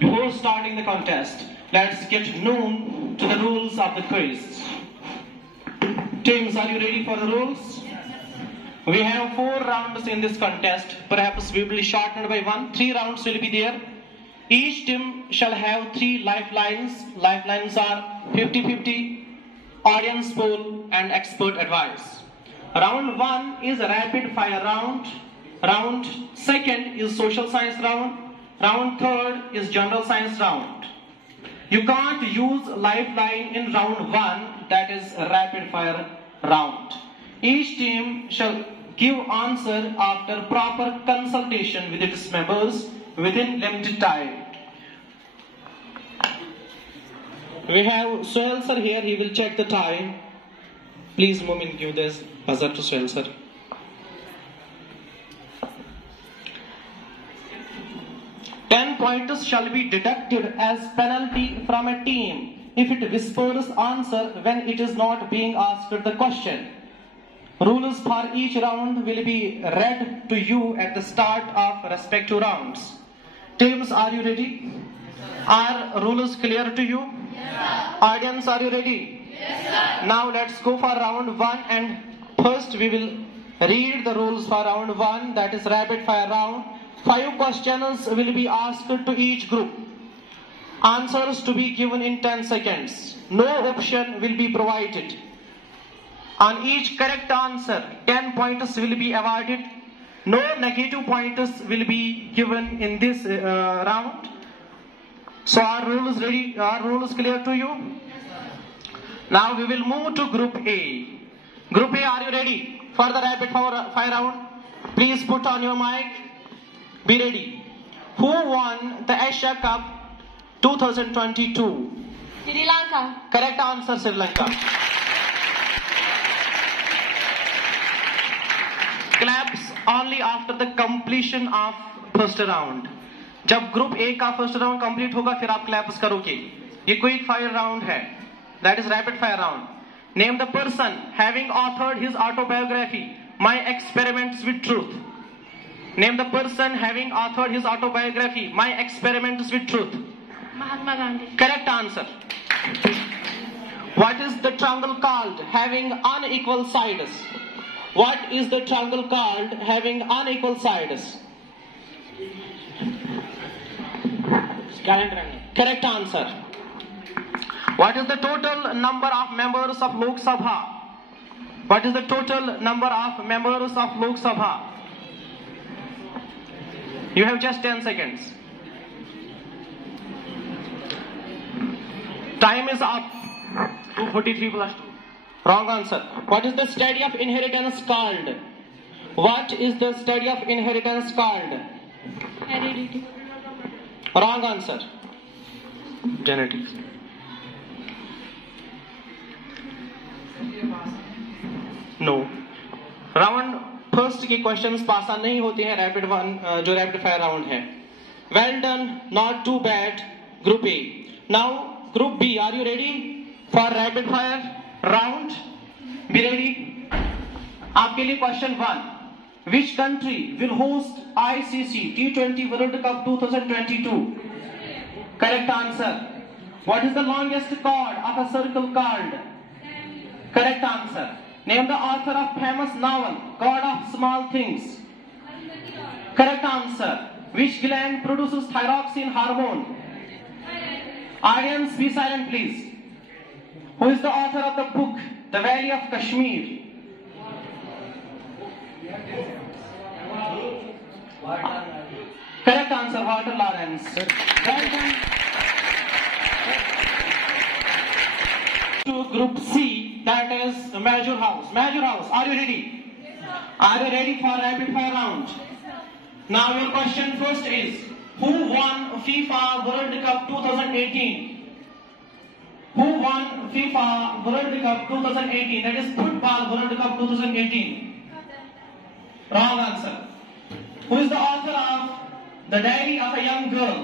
Before starting the contest, let's get known to the rules of the quiz. Teams, are you ready for the rules? We have 4 rounds in this contest. Perhaps we will be shortened by 1. 3 rounds will be there. Each team shall have 3 lifelines. Lifelines are 50-50, audience poll and expert advice. Round 1 is a rapid fire round. Round 2nd is social science round. Round 3rd is general science round. You can't use lifeline in round 1, that is a rapid fire round. Each team shall give answer after proper consultation with its members within limited time. We have Sohail sir here, he will check the time. Please Mumin, give this buzzer to Sohail sir. Pointers shall be deducted as penalty from a team if it whispers answer when it is not being asked the question. Rules for each round will be read to you at the start of respective rounds. Teams, are you ready? Are rules clear to you? Yes, audience, are you ready? Yes, sir. Now let's go for round 1, and first we will read the rules for round 1, that is rapid fire round. 5 questions will be asked to each group. Answers to be given in 10 seconds. No option will be provided. On each correct answer, 10 pointers will be awarded. No negative pointers will be given in this round. So are rules ready? Are rules clear to you? Now we will move to Group A. Group A, are you ready for the rapid fire round? Please put on your mic. Be ready. Who won the Asia Cup 2022? Sri Lanka. Correct answer, Sri Lanka. Claps only after the completion of first round. जब group A का first round complete होगा फिर आप claps करोगे. ये quick fire round है, that is rapid fire round. Name the person having authored his autobiography my experiments with truth. Name the person having authored his autobiography, My Experiments with Truth. Mahatma Gandhi. Correct answer. What is the triangle called having unequal sides? What is the triangle called having unequal sides? Scalar triangle. Correct answer. What is the total number of members of Lok Sabha? What is the total number of members of Lok Sabha? You have just 10 seconds. Time is up. 243 plus 2. Wrong answer. What is the study of inheritance called? What is the study of inheritance called? Heredity. Wrong answer. Genetics. No. Round first के questions pass नहीं होते हैं rapid one जो rapid fire round है. Well done, not too bad group A. Now group B, are you ready for rapid fire round? Be ready. आपके लिए question 1. Which country will host ICC T20 world cup 2022? Correct answer. What is the longest chord of a circle chord? Correct answer. Name the author of famous novel, God of Small Things. Correct answer. Which gland produces thyroxine hormone? Audience, be silent please. Who is the author of the book, The Valley of Kashmir? Correct answer, Walter Lawrence. Well done. To Group C, that is Major House. Major House, are you ready? Yes, sir. Are you ready for rapid fire round? Yes, sir. Now your question first is, who won FIFA World Cup 2018? Who won FIFA World Cup 2018? That is Football World Cup 2018. Wrong answer. Who is the author of The Diary of a Young Girl?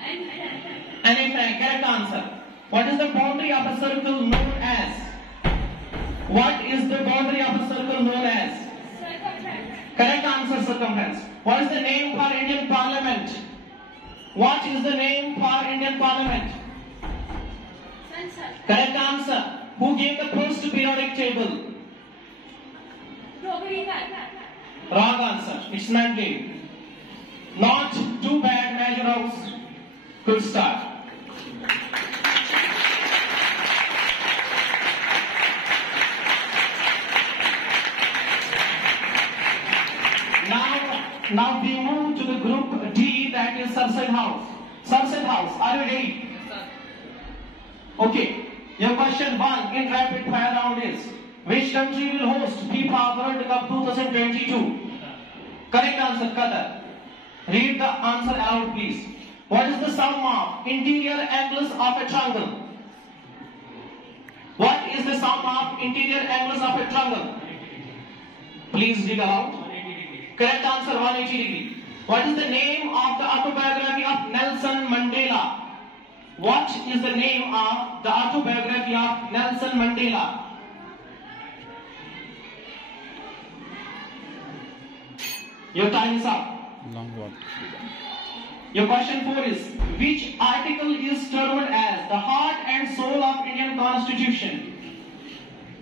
Anne Frank. Correct answer. What is the boundary of a circle known as? What is the boundary of a circle known as? Circumference. Correct answer, circumference. What is the name for Indian Parliament? What is the name for Indian Parliament? Correct answer. Who gave the first periodic table? Wrong answer. It's not game. Not too bad, Major House. Good start. Now we move to the group D, that is Surset House. Surset House, are you ready? Yes, sir. Okay. Your question 1 in rapid fire round is: which country will host FIFA World Cup 2022? Correct answer, Qatar. Read the answer aloud, please. What is the sum of interior angles of a triangle? What is the sum of interior angles of a triangle? Please read aloud. Correct answer, 180 degree. What is the name of the autobiography of Nelson Mandela? What is the name of the autobiography of Nelson Mandela? Your time is up. Long walk. Your question 4 is: which article is termed as the heart and soul of Indian Constitution?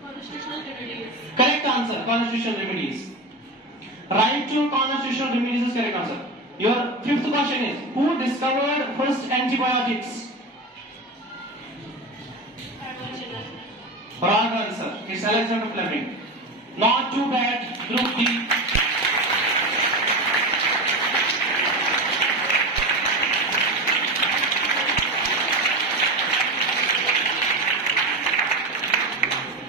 Constitutional remedies. Correct answer, constitutional remedies. Right to constitutional remedies is correct answer. Your 5th question is: who discovered first antibiotics? Wrong answer. It's Alexander Fleming. Not too bad. Group D.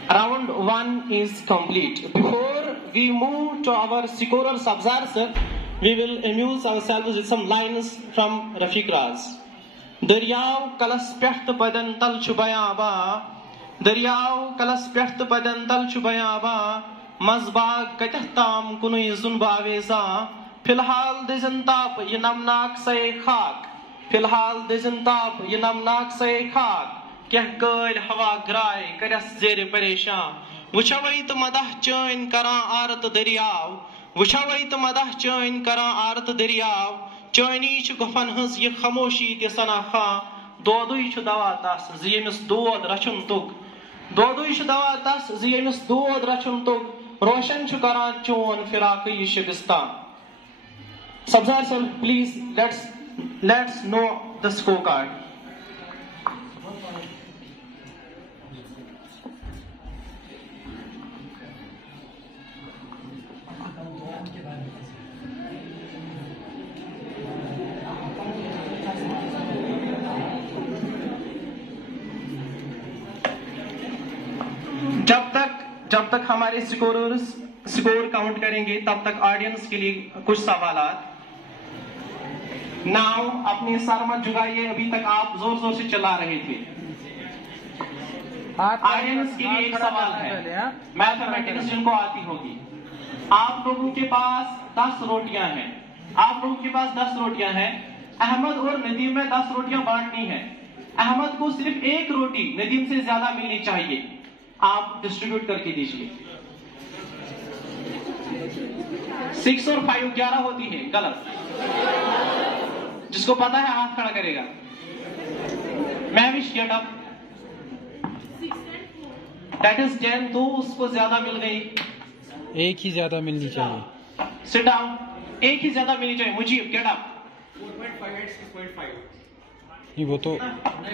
Round 1 is complete. Before we move to our scorer Sabzar sir, we will amuse ourselves with some lines from Rafiq Raz. Daryav kalas peht padan tal chubayaba, Daryav kalas peht padan tal chubayaba, Mazbag katahtam kunui zunba aveza, Filhal dizantap yinamnak say khak, Filhal dizantap yinamnak say khak. Keh kal hawa grai karas zere pareshan, Wuchavait madah chain karan arat daryav, Wuchavait madah chain karan arat daryav, Chaini chukafan hus ye khamoshi ke sanakha, Dodui chudawatas ziemis dood rachuntuk, Dodui chudawatas ziemis dood rachuntuk, Roshan chukaran chon firaki shigistan. Sabzar sir, please let's know the scorecard. जब तक हमारे score count करेंगे तब तक audience के लिए कुछ सवालात। नाउ अपनी सर मत झुकाइए, अभी तक आप जोर जोर से चला रहे थे। ऑडियंस के लिए एक सवाल है, मैथमेटिक्स जिनको आती होगी। आप लोगों के पास 10 रोटियां हैं, आप लोगों के पास 10 रोटियां हैं। अहमद और नदीम में 10 रोटियां बांटनी है। अहमद को सिर्फ 1 रोटी नदीम से ज्यादा मिलनी चाहिए। आप डिस्ट्रीब्यूट करके दीजिए। 6 और 5 11 होती है, गलत। जिसको पता है हाथ खड़ा करेगा। मैं wish get up. That is 10, तो उसको ज्यादा मिल गई। एक ही ज्यादा मिलनी चाहिए। Sit down. एक ही ज्यादा मिलनी चाहिए। Mujeeb get up. 4.5 and 6.5। नहीं, वो तो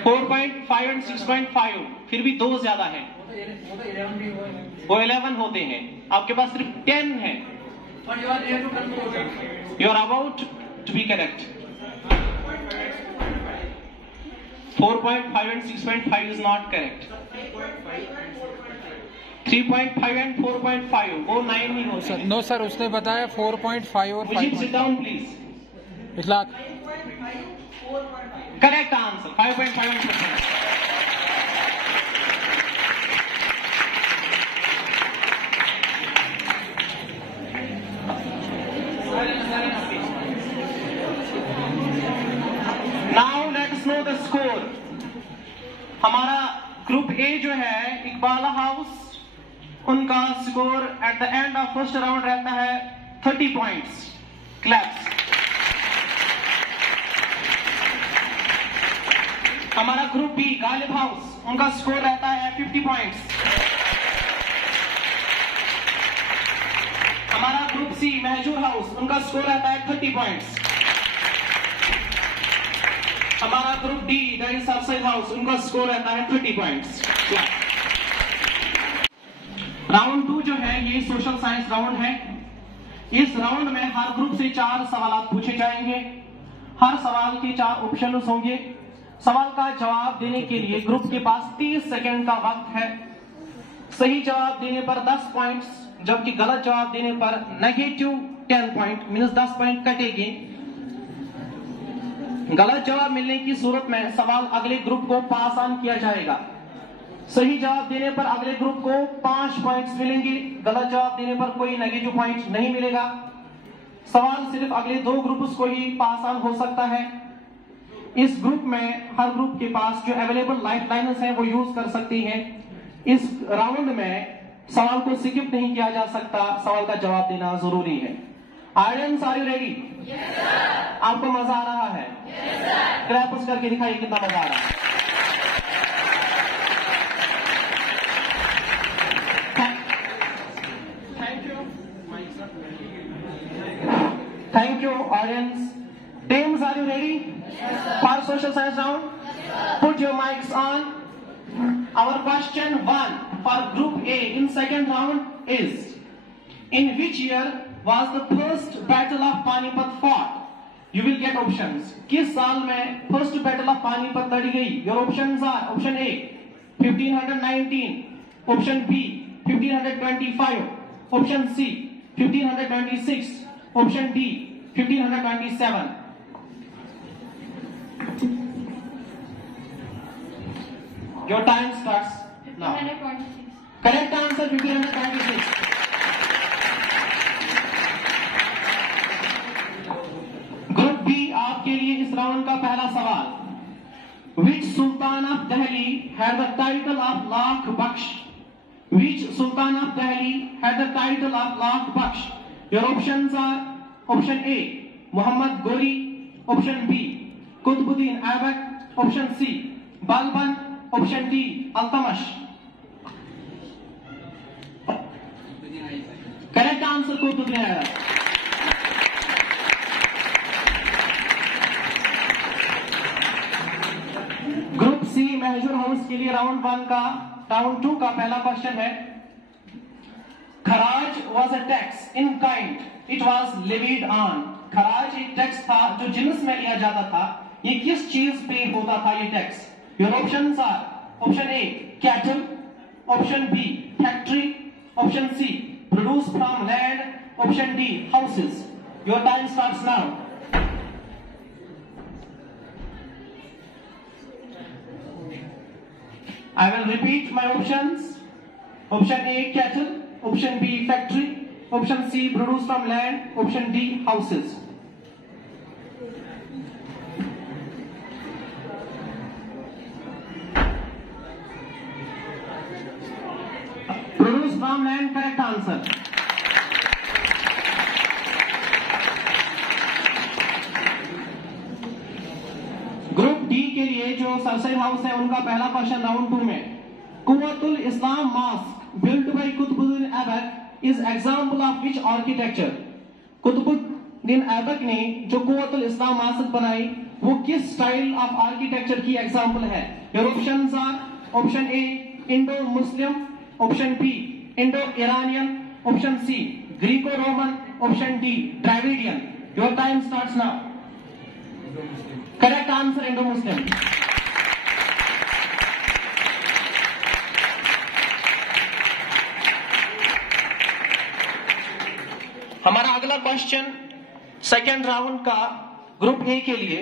4.5 and 6.5, फिर भी 2 ज्यादा है। वो 11 होते हैं, आपके पास सिर्फ 10 है। You are about to be correct. 4.5 and 6.5 is not correct. 3.5 and 4.5 वो 9 नहीं हो सकते। नो सर, उसने बताया 4.5 और 5. Sit down please. Ikhlaq. Correct answer 5.5%. Now let's know the score. हमारा ग्रुप ए जो है इकबाला हाउस, उनका score at the end of first round रहता है 30 पॉइंट्स। क्लैप्स। हमारा ग्रुप बी गालिब हाउस, उनका स्कोर रहता है 50 पॉइंट्स। हमारा ग्रुप सी महजूर हाउस, उनका स्कोर रहता है 30 पॉइंट्स। हमारा group D that is Sir Syed house, उनका स्कोर रहता है 30 पॉइंट्स। राउंड 2 जो है ये सोशल साइंस राउंड है। इस राउंड में हर ग्रुप से 4 सवाल पूछे जाएंगे। हर सवाल के 4 ऑप्शन होंगे। सवाल का जवाब देने के लिए ग्रुप के पास 30 सेकंड का वक्त है। सही जवाब देने पर 10 पॉइंट्स, जबकि गलत जवाब देने पर नेगेटिव 10 पॉइंट मीन्स 10 पॉइंट कटेगी। गलत जवाब मिलने की सूरत में सवाल अगले ग्रुप को पास ऑन किया जाएगा। सही जवाब देने पर अगले ग्रुप को 5 पॉइंट्स मिलेंगे। गलत जवाब देने पर कोई नेगेटिव पॉइंट नहीं मिलेगा। सवाल सिर्फ अगले 2 ग्रुप्स को ही पास ऑन हो सकता है। इस ग्रुप में हर ग्रुप के पास जो अवेलेबल लाइफ लाइन्स हैं वो यूज कर सकती हैं। इस राउंड में सवाल को स्किप नहीं किया जा सकता, सवाल का जवाब देना जरूरी है। Audience are you ready? आपको मजा आ रहा है? क्लैप्स करके दिखाइए कितना मजा आ रहा है। Thank you, audience. Teams, are you ready? For social science round? Put your mics on. Our question 1 for group A in second round is: in which year was the first battle of Panipat fought? You will get options. किस साल में first battle of Panipat लड़ी गई? Your options are: option A 1519, option B 1525, option C 1526, option D 1527. Your time starts now. 1526. Correct answer 1526. Group B आपके लिए इस round का पहला सवाल: Which Sultan of Delhi had the title of Lakh Baksh? Which Sultan of Delhi had the title of Lakh Baksh? Your options are: option A Muhammad Ghori, option B Qutbuddin Aibak, option C Balban, option D Altamash. Correct answer Qutbuddin Aibak. Group C Mahjoor house के लिए round 2 का पहला question है: खराज was a tax in kind it was levied on. खराज एक tax था जो jeans में लिया जाता था। ये किस चीज पे होता था ये tax? Your options are: option A cattle, option B factory, option C produce from land, option D houses. Your time starts now. I will repeat my options. Option A cattle, option B factory, option C produce from land, option D houses. Produce from land, correct answer. Group D के लिए जो सरसैद house है उनका पहला question round 2 में: Quwwatul Islam mosque built by Qutubuddin Aibak is example of which architecture? Qutubuddin Aibak ने जो Quwwatul Islam mosque बनाई वो किस स्टाइल ऑफ आर्किटेक्चर की एग्जांपल है? Your options are: option A Indo Muslim, option B Indo Iranian, option C Greco Roman, option D Dravidian. Your time starts now. Correct answer Indo Muslim. हमारा अगला question second round का group A के लिए: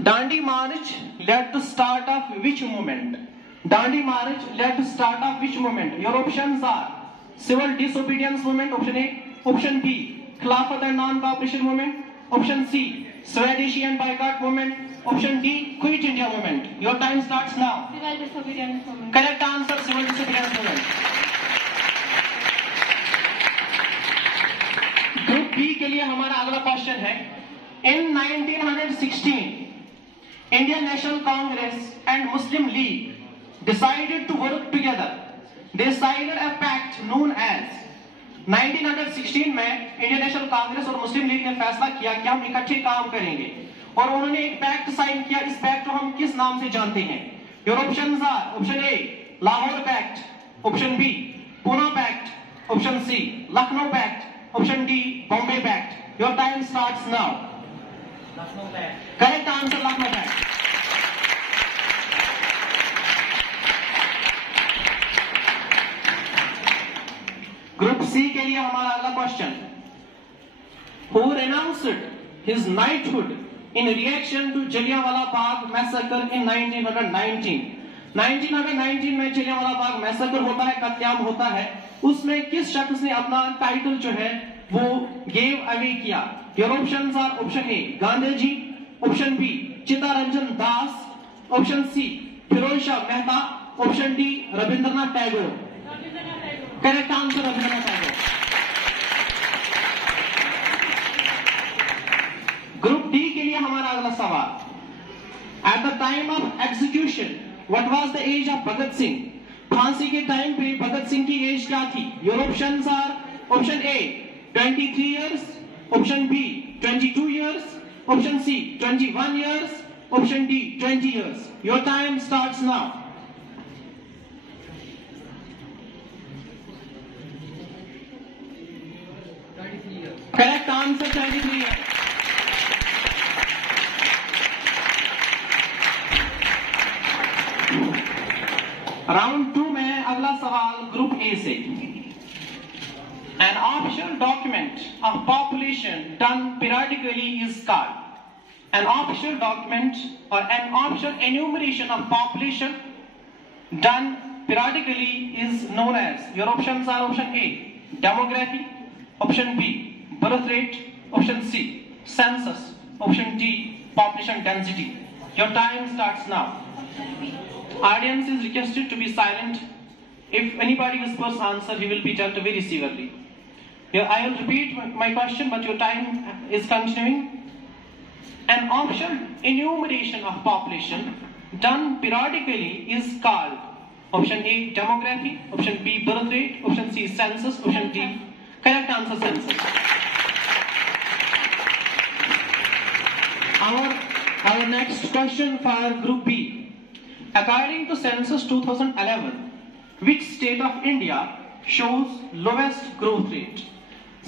Dandi march led to start of which movement? Dandi march led to start of which movement? Your options are: civil disobedience movement, option A, option B Khilafat and non cooperation movement, option C Swadeshi boycott movement, option D quit India movement. Your time starts now. Civil disobedience movement. Correct answer civil disobedience movement. Group B के लिए हमारा अगला question है: in 1916 Indian National Congress and Muslim League decided to work together. They signed a pact known as 1916 में Indian National Congress और मुस्लिम league ने फैसला किया कि हम इकट्ठे काम करेंगे और उन्होंने एक पैक्ट साइन किया. इस पैक्ट को हम किस नाम से जानते हैं? Your options are option A Lahore pact, option B Poona pact, option C Lucknow pact, option D Bombay pact. Your time starts now. Lucknow pact. Correct answer Lucknow pact. Group C के लिए हमारा अगला question. Who renounced his knighthood in reaction to Jallianwala Bagh massacre in 1919? 1919 में Jallianwala Bagh massacre होता है, कत्लेआम होता है. उसमें किस शख्स ने अपना टाइटल जो है वो गेव अवे किया? Your options are option A Gandhi ji, option B Chittaranjan Das, option C Firoz Shah Mehta, option D Rabindranath Tagore. Correct answer Rabindranath Tagore. Group D के लिए हमारा अगला सवाल. At the time of execution what was the age of Bhagat Singh? फांसी के टाइम पे भगत सिंह की एज क्या थी? Your options are option A 23 years, option B 22 years, option C 21 years, option D 20 years. Your time starts now. Correct answer 23 है. Round 2 में अगला सवाल ग्रुप ए से. An official document of population done periodically is called. An official document or an official enumeration of population done periodically is known as. Your options are option A demography, option B birth rate, option C census, option D population density. Your time starts now. Audience is requested to be silent. If anybody whispers answer, he will be dealt very severely. Here I will repeat my question, but your time is continuing. An official enumeration of population done periodically is called. Option A demography, option B birth rate, option C census, option D correct answer census. Our next question for group B. According to census 2011, which state of India shows lowest growth rate?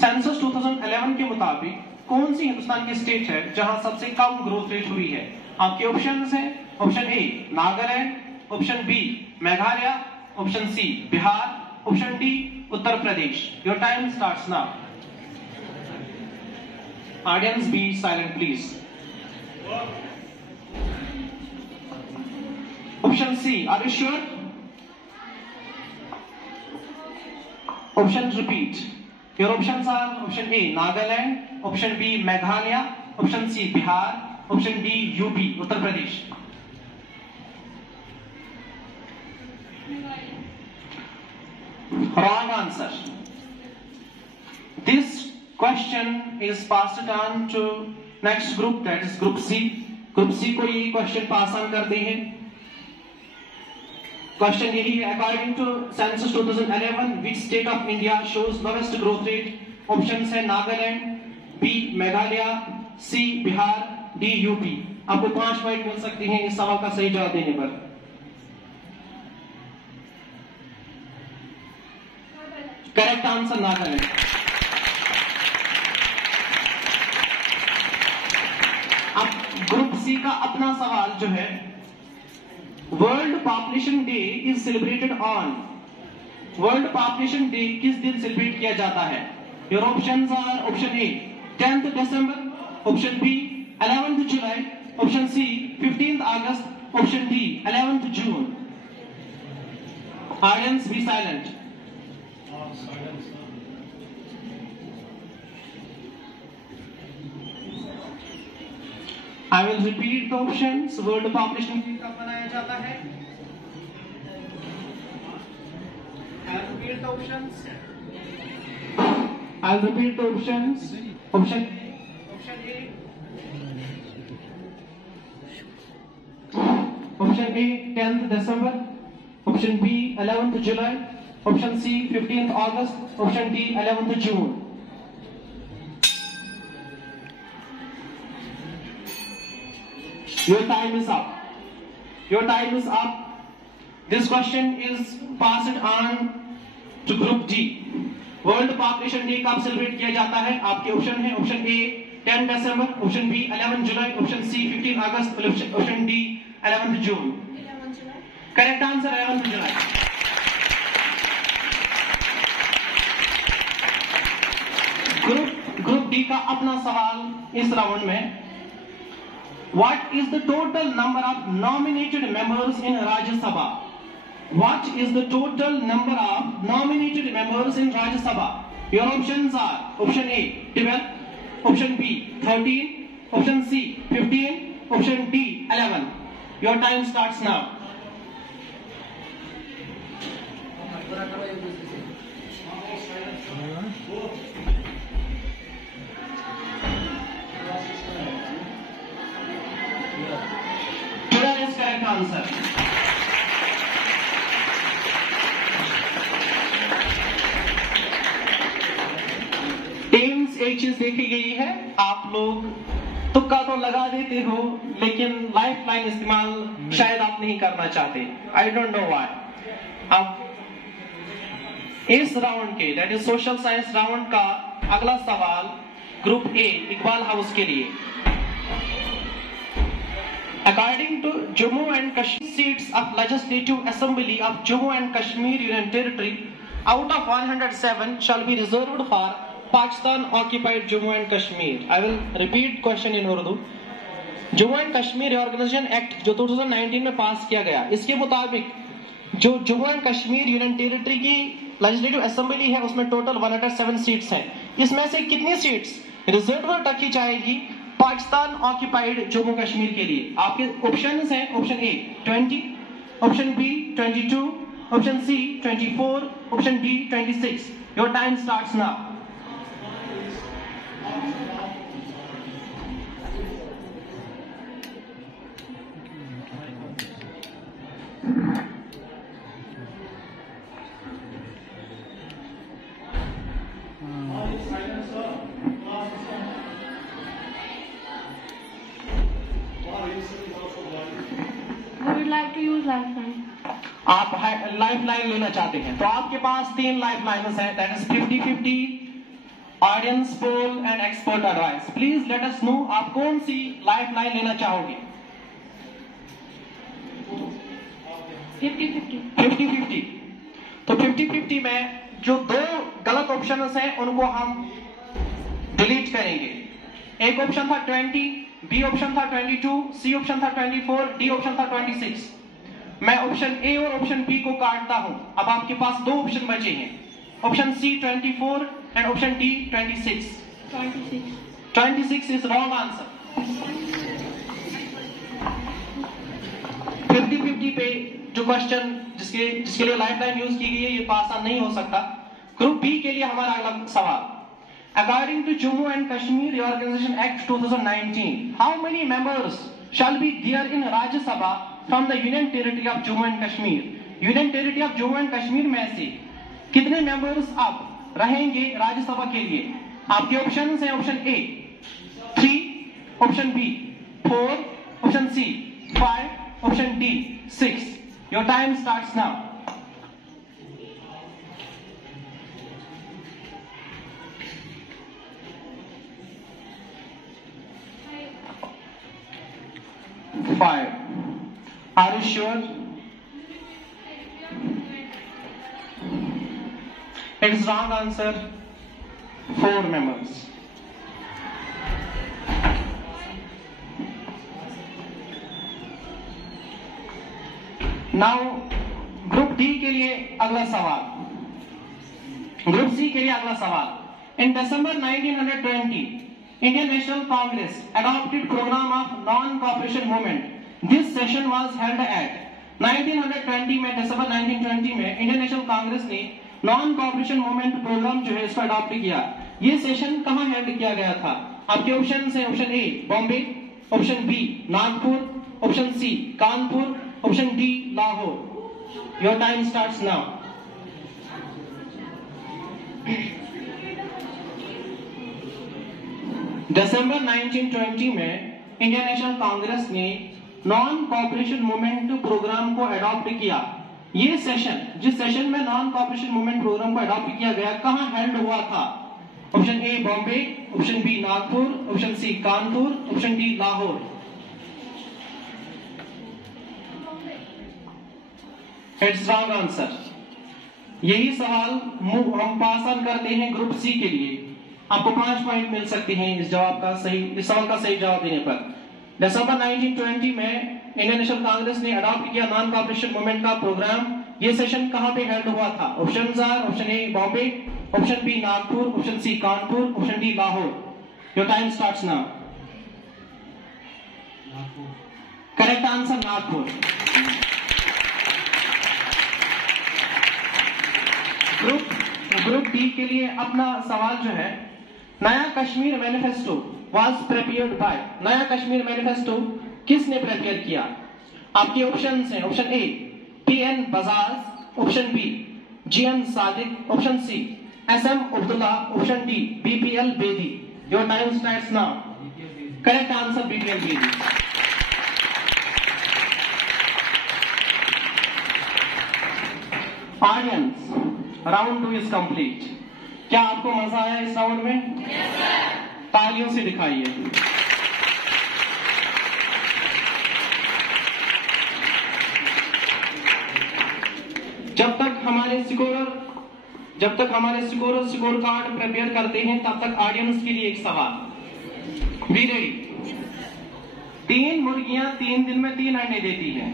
Census 2011 के मुताबिक कौन सी हिंदुस्तान की state है जहां सबसे कम growth rate हुई है? आपके ऑप्शंस हैं option A Nagaland, option B Meghalaya, option C Bihar, option D Uttar Pradesh. Your time starts now. Audience be silent please. Option C are you sure? Option repeat. Your options are option A Nagaland, option B Meghalaya, option C Bihar, option D UP Uttar Pradesh. Wrong answer. This question is passed on to next group, that is group C. Group C को ये question pass on करते हैं. Question यही है. According to census 2011, which state of India shows lowest growth rate? Options है Nagaland, B Meghalaya, C Bihar, D UP. आपको 5 point मिल सकते हैं इस सवाल का सही जवाब देने पर. Correct answer Nagaland. अब ग्रुप सी का अपना सवाल जो है, world population day is celebrated on. World population day किस दिन सेलिब्रेट किया जाता है? Your options are option A 10th December, option B 11th July, option C 15th August, option D 11th June. Audience be silent. I will repeat the options. World population day कब मनाया जाता है? I'll repeat the options. Option A Option A 10th December, Option B 11th July, Option C 15th August, Option D 11th June. Your time is up. Your time is up. This question is passed on to Group D. World population day कब celebrate किया जाता है? आपके option है option A 10 दिसंबर, option B 11 जुलाई, option C 15 अगस्त, option D 11 जून. 11 जुलाई. करेक्ट आंसर 11 जुलाई. ग्रुप डी का अपना सवाल इस राउंड में, What is the total number of nominated members in Rajya Sabha? What is the total number of nominated members in Rajya Sabha? Your options are option A 12, option B 13, option C 15, option D 11. Your time starts now. Correct answer. Teams एक चीज देखी गई है, आप लोग तुक्का तो लगा देते हो लेकिन लाइफ लाइन इस्तेमाल शायद आप नहीं करना चाहते. I don't know why. अब इस राउंड के that is social science round का अगला सवाल ग्रुप ए इकबाल हाउस के लिए. According to Jammu and Kashmir, seats of Legislative Assembly of Jammu and Kashmir Union Territory out of 107 shall be reserved for Pakistan occupied Jammu and Kashmir. I will repeat question in Urdu. Jammu and Kashmir Reorganization Act जो 2019 में पास किया गया, इसके मुताबिक जो Jammu and Kashmir union territory की legislative assembly है उसमें टोटल 107 सीट्स हैं. इसमें से कितनी सीट्स रिजर्व रखी जाएगी पाकिस्तान ऑक्यूपाइड जम्मू कश्मीर के लिए? आपके ऑप्शंस हैं option A 20, option B 22, option C 24, option D 26. Your time starts now. आप लाइफ लाइन लेना चाहते हैं तो आपके पास 3 लाइफ लाइन्स हैं, that is 50-50, audience poll and expert advice. Please let us know आप कौन सी लाइफ लाइन लेना चाहोगे? 50-50. तो 50-50 में जो 2 गलत ऑप्शन हैं उनको हम डिलीट करेंगे. एक ऑप्शन था 20, बी ऑप्शन था 22, सी ऑप्शन था 24, डी ऑप्शन था 26. मैं ऑप्शन ए और ऑप्शन बी को काटता हूं. अब आपके पास 2 ऑप्शन बचे हैं, option C 24 and option D 26. 26 is wrong answer. 50-50 पे जो क्वेश्चन जिसके लिए लाइफ लाइन यूज की गई है ये पास नहीं हो सकता. ग्रुप बी के लिए हमारा अगला सवाल, according to Jammu and Kashmir reorganisation act 2019, how many members shall be there in Rajya Sabha from the Union Territory of Jammu and Kashmir? Union territory of Jammu and Kashmir में से कितने मेंबर्स अब रहेंगे राज्यसभा के लिए? आपके ऑप्शंस हैं option A 3, option B 4, option C 5, option D 6. Your time starts now. Five. Are you sure? It is wrong answer. 4 members. Now, group D के लिए अगला सवाल. ग्रुप सी के लिए अगला सवाल. In December 1920, Indian National Congress adopted program of non-cooperation movement. This session was held at 1920 में, दिसंबर 1920 में इंडियन नेशनल कांग्रेस ने नॉन कॉपरेशन मूवमेंट प्रोग्राम जो है इसको अडॉप्ट किया. ये सेशन कहां हेल्ड किया गया था? आपके ऑप्शन हैं option A Bombay, option B Nagpur, option C Kanpur, option D Lahore. Your time starts now. दिसंबर 1920 में इंडियन नेशनल कांग्रेस ने नॉन कॉपरेशन मूवमेंट प्रोग्राम को अडॉप्ट किया. ये सेशन, जिस सेशन में नॉन कॉपरेशन मूवमेंट प्रोग्राम को अडॉप्ट किया गया, कहां हेल्ड हुआ था? Option A Bombay, option B Nagpur, option C Kanpur, option D Lahore. It's wrong answer. यही सवाल हम पास ऑन करते हैं ग्रुप सी के लिए. आपको 5 पॉइंट मिल सकते हैं इस सवाल का सही जवाब देने पर. दिसंबर 1920 में इंडियन नेशनल कांग्रेस ने अडॉप्ट किया नॉन कॉपरेशन मूवमेंट का प्रोग्राम. ये सेशन कहां पे हेल्ड हुआ था? Option are, option A Bombay, option B Nagpur, option C Kanpur, option D Lahore. Your time starts now. Correct answer Nagpur. Group D के लिए अपना सवाल जो है, Naya Kashmir manifesto was prepared by. Naya Kashmir manifesto किसने प्रिपेयर किया? आपके ऑप्शंस हैं. Option A PN Bajaj, option B GN Sadiq, option C SM Abdullah, option D BPL Bedi. Your time starts now. Correct answer BPL Bedi. Audience, round 2 is complete. क्या आपको मजा आया इस राउंड में? तालियों से दिखाइए. जब तक हमारे स्कोर कार्ड प्रिपेयर करते हैं, तब तक ऑडियंस के लिए एक सवाल. Be ready. 3 मुर्गियां 3 दिन में 3 अंडे देती हैं.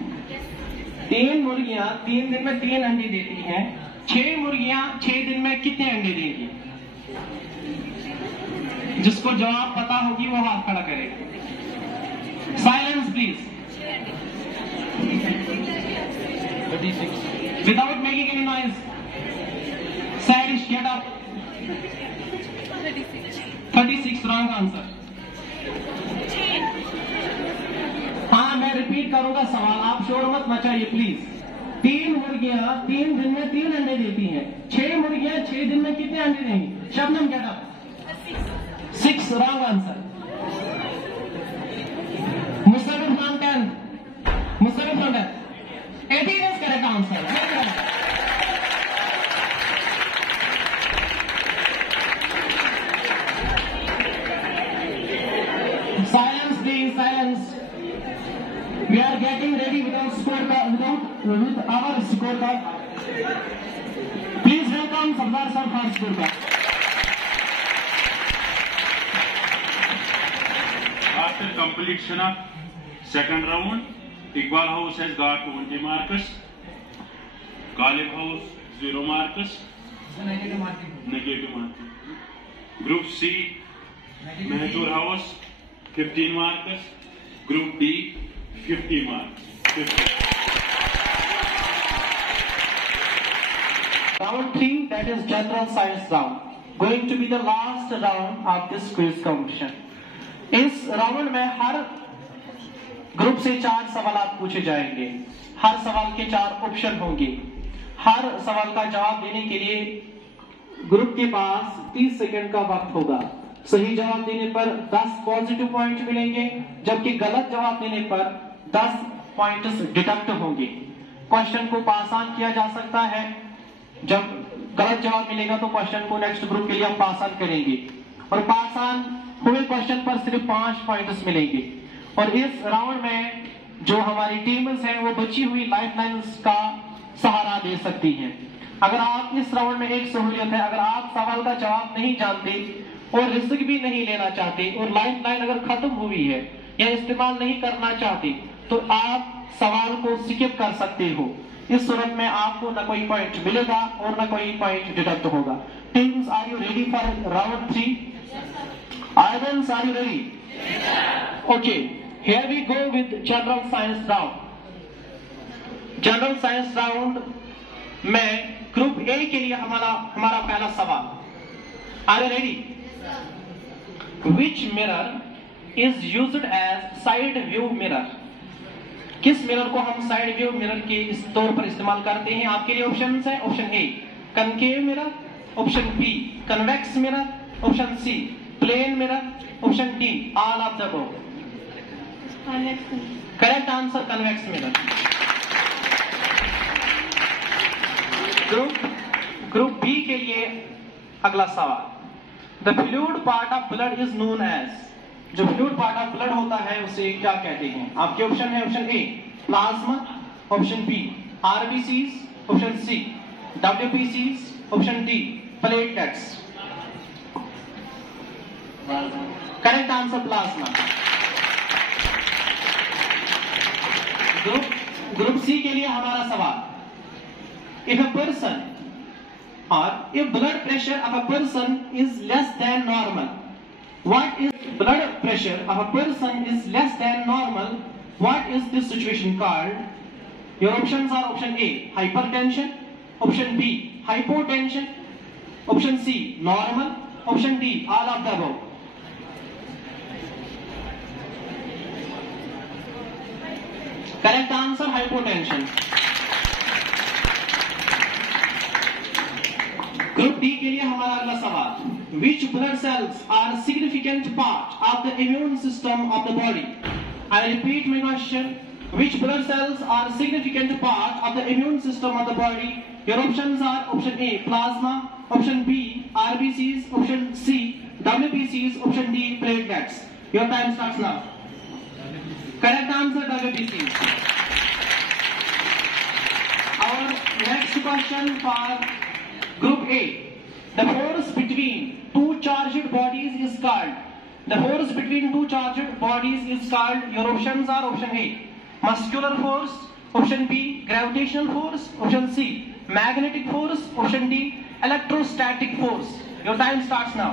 3 मुर्गियां 3 दिन में 3 अंडे देती हैं. 6 मुर्गियां 6 दिन में कितने अंडे देंगी? जिसको जवाब पता होगी वो हाथ खड़ा करे. Silence please. 36. Without making any noise. Sadish, get up. 36 wrong answer. हाँ, मैं रिपीट करूंगा सवाल, आप शोर मत मचाइए प्लीज. 3 मुर्गियां 3 दिन में 3 अंडे देती हैं. 6 मुर्गियां 6 दिन में कितने अंडे देंगी? Shabnam, get up. 6 wrong answer. Musarrif from 10. Musarrif from 10. 18 is correct answer. Silence please, silence. We are getting ready with our scorecard. Please welcome Sardar sir for scorecard. After completion of second round, Iqbal House has got 20 marks, Ghalib House 0 marks, negative marking. Group C, Mehtur House 15 marks, Group D 50 marks. 50. Round 3, that is general science round, going to be the last round of this quiz competition. इस round में हर group से 4 सवाल पूछे जाएंगे. हर सवाल के 4 option होंगे. हर सवाल का जवाब देने के लिए ग्रुप के पास 30 सेकंड का वक्त होगा. सही जवाब देने पर 10 पॉजिटिव पॉइंट मिलेंगे, जबकि गलत जवाब देने पर 10 पॉइंट्स डिडक्ट होंगे. क्वेश्चन को पास ऑन किया जा सकता है. जब गलत जवाब मिलेगा तो क्वेश्चन को नेक्स्ट ग्रुप के लिए हम पास ऑन करेंगे, और पास ऑन हुए क्वेश्चन पर सिर्फ 5 पॉइंट्स मिलेंगे. और इस राउंड में जो हमारी टीम्स हैं वो बची हुई लाइफलाइंस का सहारा दे सकती हैं. अगर आप इस राउंड में एक सहूलियत है, अगर आप सवाल का जवाब नहीं जानते और रिस्क भी नहीं लेना चाहते और लाइफलाइन अगर खत्म हुई है या इस्तेमाल नहीं करना चाहते, तो आप सवाल को स्किप कर सकते हो. इस सूरत में आपको न कोई पॉइंट मिलेगा और न कोई पॉइंट डिडक्ट होगा. Teams, are you ready for round 3? Audience, are you ready? Okay, here we go with general science round. General science round में ग्रुप ए के लिए हमारा पहला सवाल. Are you ready? Which mirror is used as side view mirror? किस mirror को हम side view mirror के इस तौर पर इस्तेमाल करते हैं? आपके लिए ऑप्शंस है। Option A concave mirror, option B convex mirror, option C plane mirror, option D all of the above. Correct answer convex mirror. Group B के लिए अगला सवाल, the fluid part of blood is known as, जो fluid part of blood होता है उसे क्या कहते हैं? आपके ऑप्शन है option A plasma, option B RBCs, option C डब्ल्यूबीसीज, option D platelets. Correct answer plasma. Group C के लिए हमारा सवाल, if a person or if blood pressure of a person is less than normal, what is blood pressure of a person is less than normal, what is this situation called? Your options are option A hypertension, option B hypotension, option C normal, option D all of the above. Correct answer hypotension. Group D के लिए हमारा अगला सवाल, which blood cells are significant part of the immune system of the body? I repeat my question, which blood cells are significant part of the immune system of the body? Your options are option A plasma, option B RBCs, option C WBCs, option D platelets. Your time starts now. Correct answer WBCs. Our next question for Group A, the force between two charged bodies is called. The force between two charged bodies is called. Your options are option A muscular force, option B gravitational force, option C magnetic force, option D electrostatic force. Your time starts now.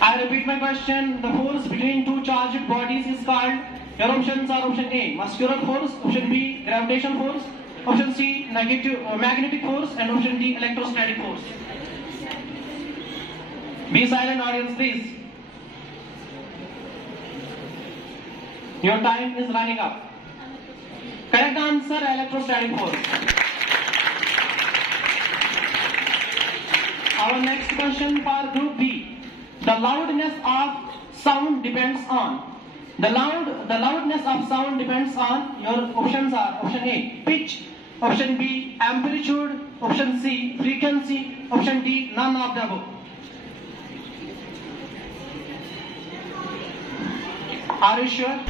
I repeat my question, the force between two charged bodies is called. Your options are option A muscular force, option B gravitational force, option C magnetic force, and option D electrostatic force. Be silent audience please. Your time is running up. Correct answer electrostatic force. Our next question for Group B, the loudness of sound depends on. The loudness of sound depends on. Your options are option A pitch, option B amplitude, option C frequency, option D none of the above. Are you sure?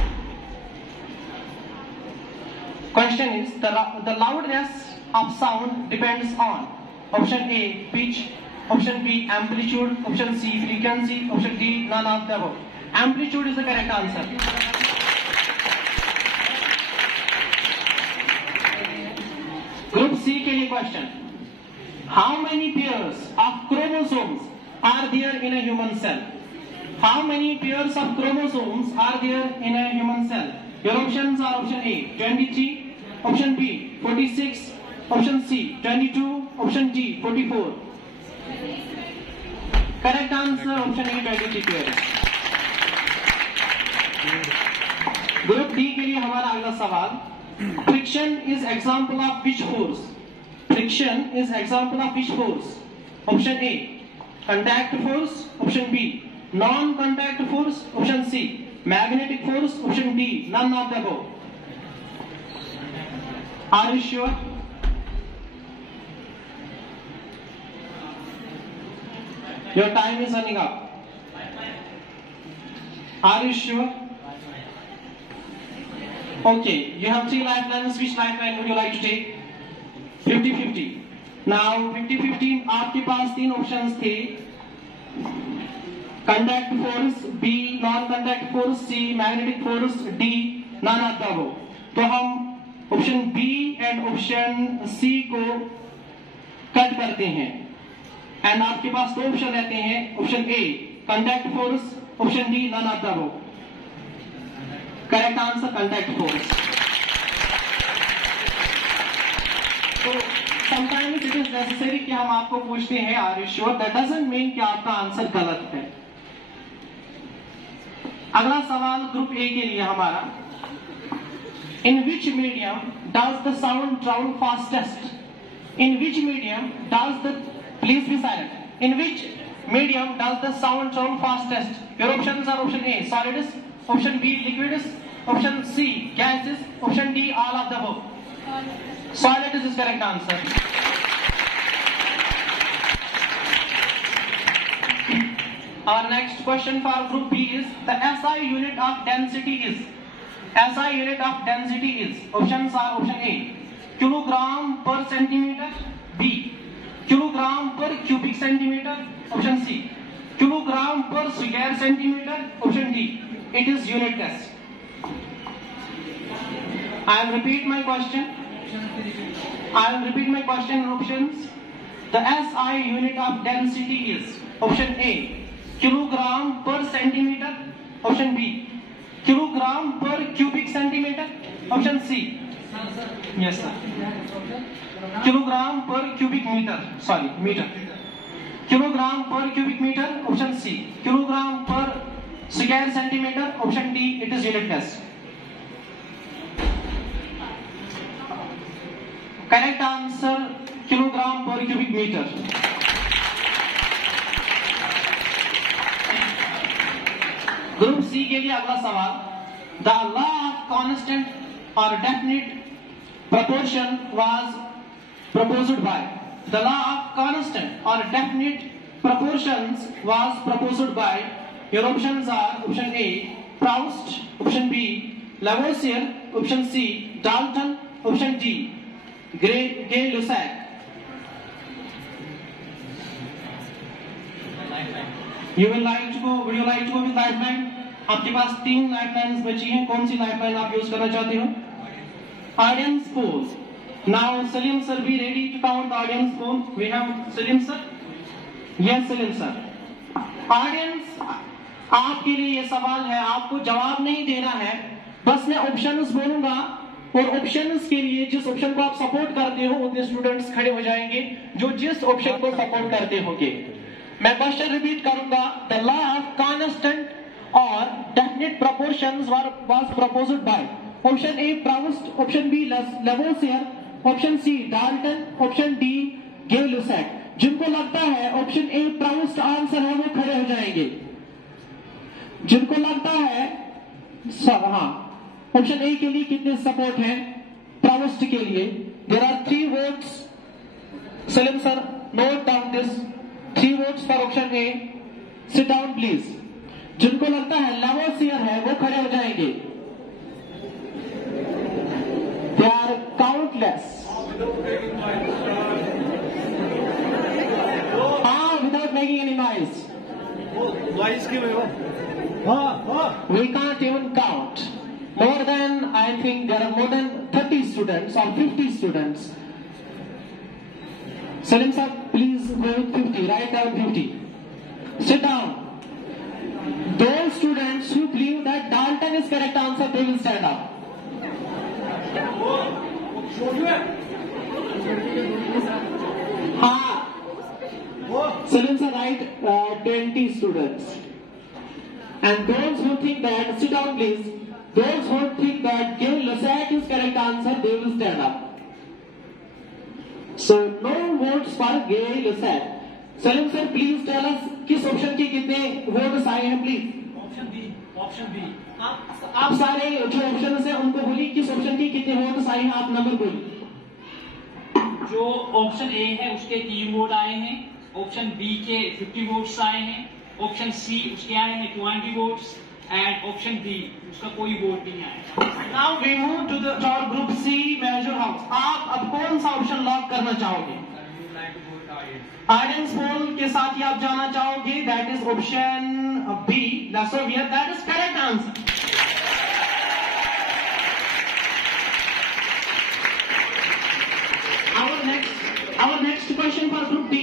Question is, the loudness of sound depends on option A pitch, option B amplitude, option C frequency, option D none of the above. Amplitude is the correct answer. Group C के लिए question, how many pairs of chromosomes are there in a human cell? How many pairs of chromosomes are there in a human cell? Your options are option A 23, option B 46, option C 22, option D 44. Correct answer option A 23 pairs. Group D के लिए हमारा अगला सवाल, friction is example of which force? Friction is example of which force? Option A contact force, option B non-contact force, option C magnetic force, option D none of the above. Are you sure? Your time is running up. Are you sure? Okay, you have 3 lifelines. Which lifeline would you like to take? 50-50. Now 50-50 आपके पास 3 options थे, contact force, B non-contact force, C magnetic force, D none of the above. तो हम option B and option C को cut करते हैं and आपके पास 2 option रहते हैं, option A contact force, option D none of the above. Correct answer contact force. So sometimes it is necessary कि हम आपको पूछते हैं are you sure? That doesn't mean कि आपका आंसर गलत है. अगला सवाल ग्रुप ए के लिए हमारा, In which medium does the sound travel fastest? In which medium does the, please be silent. In which medium does the sound travel fastest? Your options are option A, solids, option B, liquids, option C, gases, option D, all of the above. Solid is the correct answer. Our next question for group B is the SI unit of density is. SI unit of density is. Options are option A, kilogram per centimeter, B, kilogram per cubic centimeter, option C, kilogram per square centimeter, option D. It is unit test. I will repeat my question. Options. The SI unit of density is option A, kilogram per centimeter, option B, kilogram per cubic centimeter, option C. Yes, sir. Kilogram per cubic meter. Sorry, meter. Kilogram per cubic meter, option C. Kilogram per square centimeter, option D. It is unit test. Correct answer, kilogram per cubic meter. Group C के लिए अगला सवाल. The law of constant or definite proportion was proposed by. The law of constant or definite proportions was proposed by. Your options are option A, Proust, option B, Lavoisier, option C, Dalton, option D, Gay-Lussac. Would you like to go with lifeline? आपके पास 3 lifelines बची हैं. कौन सी lifeline आप use करना चाहते हो? Audience poll. Now Salim sir, be ready to count the audience poll. We have Salim sir. Yes Salim sir. Audience, आपके लिए ये सवाल है, आपको जवाब नहीं देना है, बस मैं ऑप्शंस बोलूंगा और ऑप्शंस के लिए जिस ऑप्शन को आप सपोर्ट करते हो उतने स्टूडेंट्स खड़े हो जाएंगे जो जिस ऑप्शन को सपोर्ट करते होंगे. मैं क्वेश्चन रिपीट करूंगा. द लॉ ऑफ कांस्टेंट और definite proportions was proposed by option A Proust, option B Lavoisier, option C Dalton, option D Gay Lussac. जिनको लगता है ऑप्शन ए प्राउस्ट आंसर है वो खड़े हो जाएंगे. जिनको लगता है हाँ, ऑप्शन ए के लिए कितने सपोर्ट है? प्राउस्ट के लिए there are 3 votes. Salim sir, note down this. 3 votes for option A. Sit down please. जिनको लगता है लेवोसियर है वो खड़े हो जाएंगे. They are countless. Without making any noise. We can't even count. More than, I think there are more than 30 students or 50 students. Salim sir, please go with 50. Write down 50. Sit down. Those students who believe that Dalton is correct answer, they will stand up. Salim sir, write 20 students. And those who think that, sit down please. Those who think that Gay-Lussac is correct answer, they will stand up. So no votes for Gay-Lussac. Salim sir, please tell us किस option के कितने votes आए हैं please. Option B. आप सारे जो option है उनको बोलिए किस ऑप्शन के कितने वोट्स आए हैं, आप नंबर बोलिए. जो ऑप्शन ए है उसके 3 वोट आए हैं, ऑप्शन बी के 50 वोट्स आए हैं, ऑप्शन सी उसके आए हैं 20 वोट्स एंड ऑप्शन डी उसका कोई वोट नहीं आया. Now we move to our group C measure house. आप अब कौन सा ऑप्शन लॉक करना चाहोगे? ऑडियंस पोल के साथ ही आप जाना चाहोगे. That is option B, Lavoisier. That is correct answer. Our next question for group D.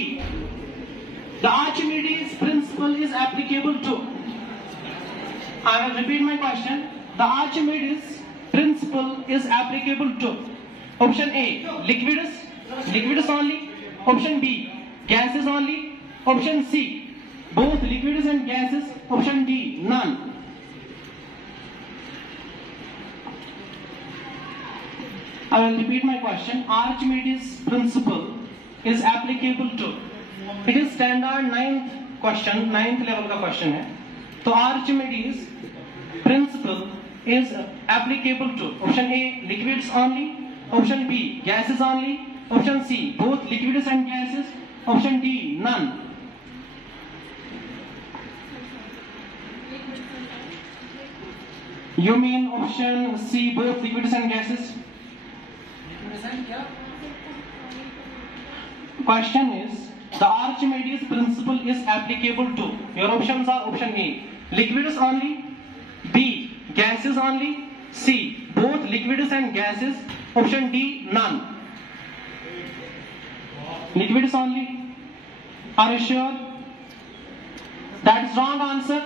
The Archimedes principle is applicable to. I will repeat my question. The Archimedes principle is applicable to. Option A, liquids only. Option B, gases only. Option C, both liquids and gases. Option D, none. I will repeat my question. Archimedes' principle is applicable to. It is standard 9th question, 9th level का question है. तो Archimedes' principle is applicable to. Option A, liquids only. Option B, gases only. Option C, both liquids and gases. Option D, none. You mean option C, both liquids and gases? Question is, the Archimedes principle is applicable to. Your options are option A, liquids only. B, gases only. C, both liquids and gases. Option D, none. Liquids only. Are you sure? That is wrong answer.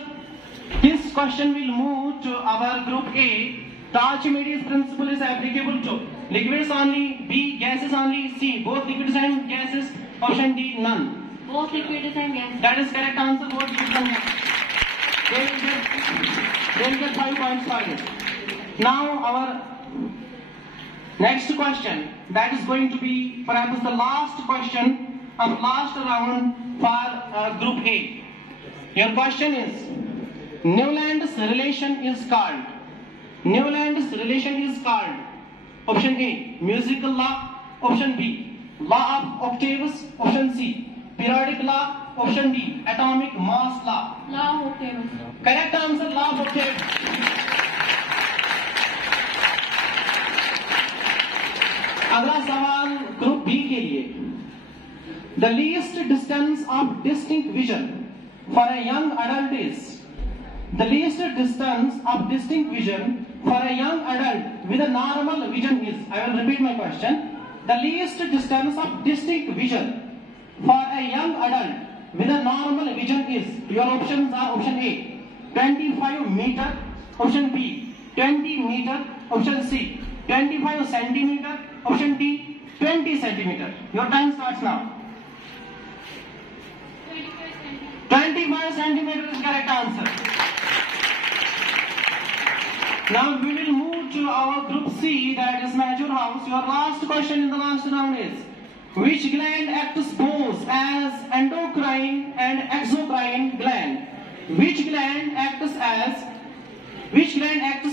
This question will move to our group A. The Archimedes principle is applicable to liquids only. B, gases only. C, both liquids and gases. Option D, none. Both liquids and gases. That is correct answer. Both liquids and gases. They will get 5 points for it. Now our next question, that is going to be perhaps the last question of last round for group A. Your question is, Newland's relation is called. Newland's relation is called. Option A, musical law. Option B, law of octaves. Option C, periodic law. Option D, atomic mass law. Law of octaves. Correct answer, law of octaves. अगला सवाल group B के लिए. The least distance of distinct vision for a young adult is. The least distance of distinct vision for a young adult with a normal vision is. I will repeat my question. The least distance of distinct vision for a young adult with a normal vision is. Your options are option A, 25 meter. Option B, 20 meter. Option C, 25 centimeter. Option D, 20 centimeter. Your time starts now. 25 centimeter is correct answer. Now we will move to our group C, that is Major House. Your last question in the last round is, which gland acts both as endocrine and exocrine gland? Which gland acts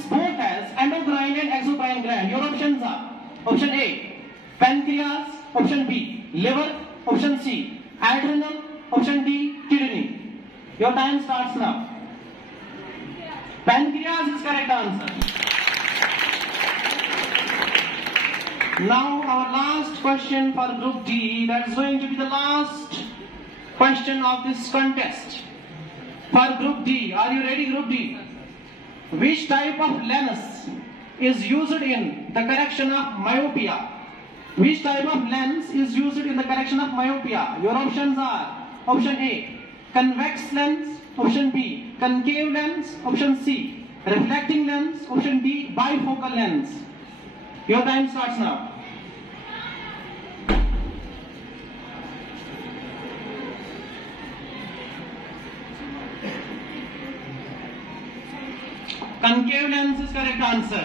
both as endocrine and exocrine gland? Your options are option A, pancreas. Option B, liver. Option C, adrenal. Option D, kidney. Your time starts now. Pancreas is correct answer. Now our last question for group D, that is going to be the last question of this contest. For group D, are you ready group D? Which type of lens is used in the correction of myopia? Which type of lens is used in the correction of myopia? Your options are option A, convex lens. Option B, concave lens. Option C, reflecting lens. Option D, bifocal lens. Your time starts now. Concave lens is correct answer.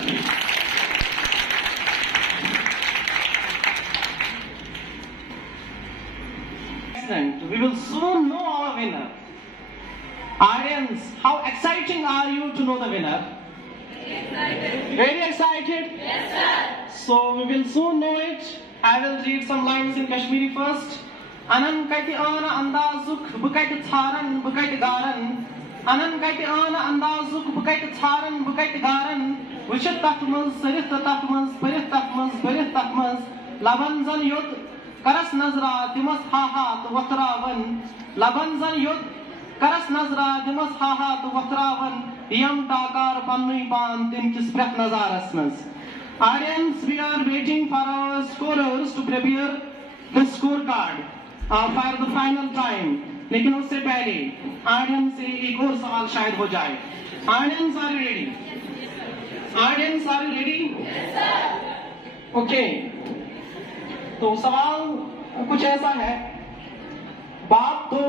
Excellent. We will soon know our winner. Audience, how exciting are you to know the winner? Excited. Very excited? Yes, sir. So we will soon know it. I will read some lines in Kashmiri first. Anan kaiti ana andazuk bukait tharan bukait garan. Anan kaiti ana andazuk bukait tharan bukait garan. Wishat takmaz sarith takmaz parith takmaz parith takmaz. Labanzan yod karas nazra dimas haha to watravan. Labanzan yod Karas nazra dimas haha to watravan yam takar panui pan tim kispret nazarasmas. Audience, we are waiting for our scorers to prepare the scorecard for the final time. लेकिन उससे पहले audience से एक और सवाल शायद हो जाए. Audience, are you ready? Audience, are you ready? Yes, sir. Okay. तो सवाल कुछ ऐसा है. बाप दो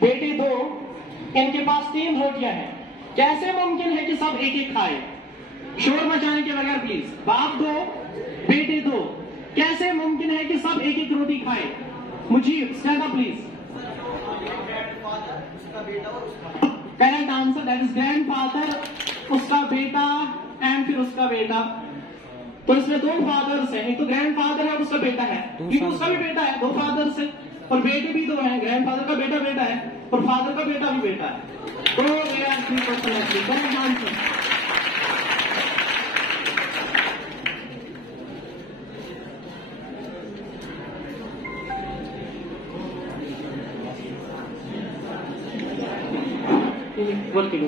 बेटी दो, इनके पास 3 रोटियां हैं. कैसे मुमकिन है कि सब एक एक खाए? शोर मचाने के बगैर प्लीज। बाप दो, बेटे दो, कैसे मुमकिन है कि सब एक एक रोटी खाएं? मुझे stand up please. Correct answer, that is grandfather, उसका बेटा एंड फिर उसका बेटा। तो इसमें दो फादर्स हैं, एक तो ग्रैंडफादर है और उसका बेटा है, क्योंकि उसका भी बेटा है, दो फादर्स है और बेटे भी दो हैं। ग्रैंडफादर का बेटा बेटा है और फादर का बेटा भी बेटा है। तो करेक्ट आंसर। वर्किंग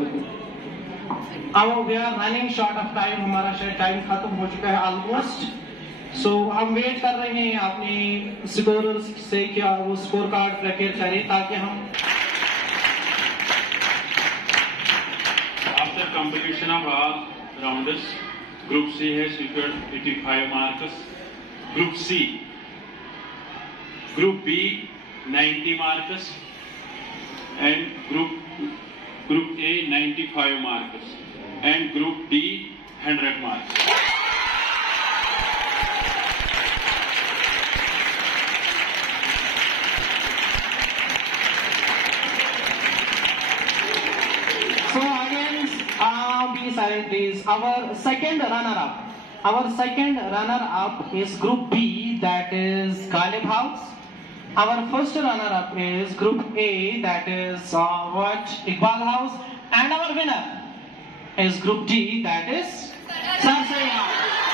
अब we are running short of time, हमारा शायद टाइम खत्म हो चुका है ऑलमोस्ट। सो हम वेट कर रहे हैं अपने स्कोरर्स से क्या वो स्कोर कार्ड प्रिपेयर करें ताकि हम After completion of all rounders, Group C has secured 85 marks. Group C, Group B 90 marks, and Group A 95 marks, and Group D 100 marks. So again, be silent please. Our second runner-up is Group B, that is Ghalib House. Our first runner-up is Group A, that is Iqbal House, and our winner is Group D, that is Sar Sayed House.